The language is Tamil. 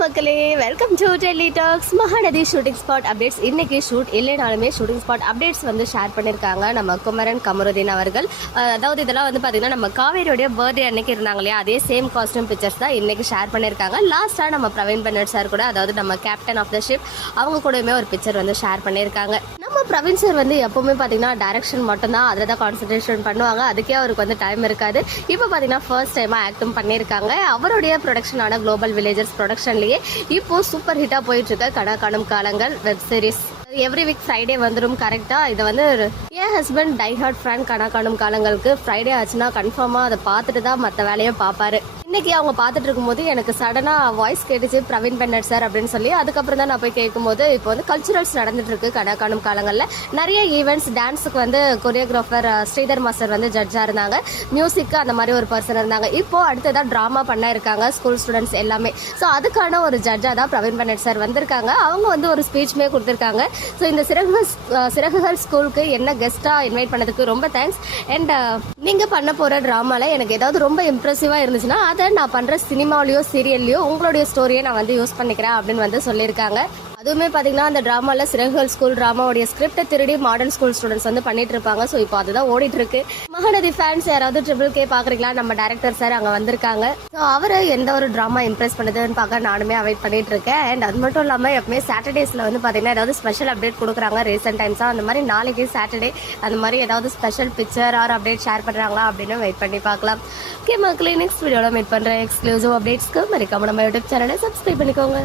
மக்களே, welcome to Delhi talks. Mahanadi shooting spot updates. இன்னைக்கு ஷூட் இல்லைனாலுமே ஷூட்டிங் ஸ்பாட் அப்டேட்ஸ் வந்து ஷேர் பண்ணியிருக்காங்க நம்ம குமரன் கமருதீன் அவர்கள். அதாவது இதெல்லாம் வந்து பார்த்தீங்கன்னா நம்ம காவேரியோடைய பர்த்டே அன்னைக்கு இருந்தாங்க இல்லையா, அதே சேம் காஸ்டியூம் பிக்சர்ஸ் தான் இன்னைக்கு ஷேர் பண்ணியிருக்காங்க. லாஸ்ட்டாக நம்ம பிரவீன் பென்னட் சார் கூட, அதாவது நம்ம கேப்டன் ஆஃப் த ஷிப், அவங்க கூடயுமே ஒரு பிக்சர் வந்து ஷேர் பண்ணியிருக்காங்க. நம்ம பிரவீன் சார் வந்து எப்பவுமே பார்த்தீங்கன்னா டைரக்ஷன் மட்டும்தான், அதில் தான் கான்சன்ட்ரேஷன் பண்ணுவாங்க. அதுக்கே அவருக்கு வந்து டைம் இருக்காது. இப்போ பார்த்தீங்கன்னா ஃபர்ஸ்ட் டைமாக ஆக்டும் பண்ணியிருக்காங்க. அவருடைய ப்ரொடக்ஷனான குளோபல் வில்லேஜர்ஸ் ப்ரொடக்ஷன்லேயே இப்போ சூப்பர் ஹிட்டா போயிட்டு இருக்க கனா காணும் காலங்கள் web series every week Friday வந்துடும். கரெக்டா இதை வந்து என் ஹஸ்பண்ட் டை ஹார்ட் ஃபேன் கனா காணும் காலங்களுக்கு ஃப்ரைடே ஆச்சுன்னா கன்ஃபார்மா அதை பார்த்துட்டு தான் மற்ற வேலையை பார்ப்பாரு. இன்னைக்கு அவங்க பார்த்துட்டு இருக்கும்போது எனக்கு சடனா வாய்ஸ் கேட்டுச்சு பிரவீன் பென்னட் சார் அப்படின்னு சொல்லி. அதுக்கப்புறம் தான் நான் போய் கேட்கும்போது இப்போ வந்து கல்ச்சுரல்ஸ் நடந்துட்டு இருக்கு கனா காணும் காலங்களில். நிறைய ஈவெண்ட்ஸ், டான்ஸுக்கு வந்து கொரியோகிராஃபர் ஸ்ரீதர் மாஸ்டர் வந்து ஜட்ஜா இருந்தாங்க, மியூசிக்கு அந்த மாதிரி ஒரு பர்சன் இருந்தாங்க. இப்போ அடுத்ததான் டிராமா பண்ண இருக்காங்க ஸ்கூல் ஸ்டூடெண்ட்ஸ் எல்லாமே. ஸோ அதுக்கான ஒரு ஜட்ஜா தான் பிரவீன் பென்னட் சார் வந்திருக்காங்க. அவங்க வந்து ஒரு ஸ்பீச்சுமே கொடுத்துருக்காங்க. ஸோ இந்த சிறகுகள் ஸ்கூலுக்கு என்ன கெஸ்ட்டாக இன்வைட் பண்ணதுக்கு ரொம்ப தேங்க்ஸ். அண்ட் நீங்கள் பண்ண போகிற ட்ராமாவில் எனக்கு ஏதாவது ரொம்ப இம்ப்ரெசிவாக இருந்துச்சுன்னா அதை நான் பண்ணுற சினிமாவிலையோ சீரியல்லையோ உங்களுடைய ஸ்டோரியை நான் வந்து யூஸ் பண்ணிக்கிறேன் அப்படின்னு வந்து சொல்லியிருக்காங்க. அதுவுமே பார்த்தீங்கன்னா அந்த ட்ராமாவில் சிறகுகள் ஸ்கூல் ட்ராமாவுடைய ஸ்கிரிப்டை திருடி மாடர்ன் ஸ்கூல் ஸ்டூடெண்ட்ஸ் வந்து பண்ணிட்டு இருப்பாங்க. ஸோ இப்போ அதுதான் ஓடிட்டு இருக்கு. மகாநதி ஃபேன்ஸ் யாராவது ட்ரிபிள் கே பார்க்குறீங்களா, நம்ம டேரக்டர் சார் அங்கே வந்திருக்காங்க. ஸோ அவரை எந்த ஒரு ட்ராமா இம்ப்ரெஸ் பண்ணுதுன்னு பார்க்க நானுமே அவாய்ட் பண்ணிட்டு இருக்கேன். அண்ட் அது மட்டும் இல்லாமல் எப்பவுமே சாட்டர்டேஸில் வந்து பார்த்தீங்கன்னா ஏதாவது ஸ்பெஷல் அப்டேட் கொடுக்குறாங்க ரீசெண்ட் டைம்ஸாக. அந்த மாதிரி நாளைக்கு சாட்டர்டே அந்த மாதிரி ஏதாவது special picture or update share பண்ணுறாங்களா அப்படின்னு வெயிட் பண்ணி பார்க்கலாம். ஓகே மக்களே, நெக்ஸ்ட் வீடியோவில் மீட் பண்ணுற எக்ஸ்க்ளூசிவ் அப்டேட்ஸ்க்கு மறக்காம நம்ம யூடியூப் சேனலை சப்ஸ்கிரைப் பண்ணிக்கோங்க.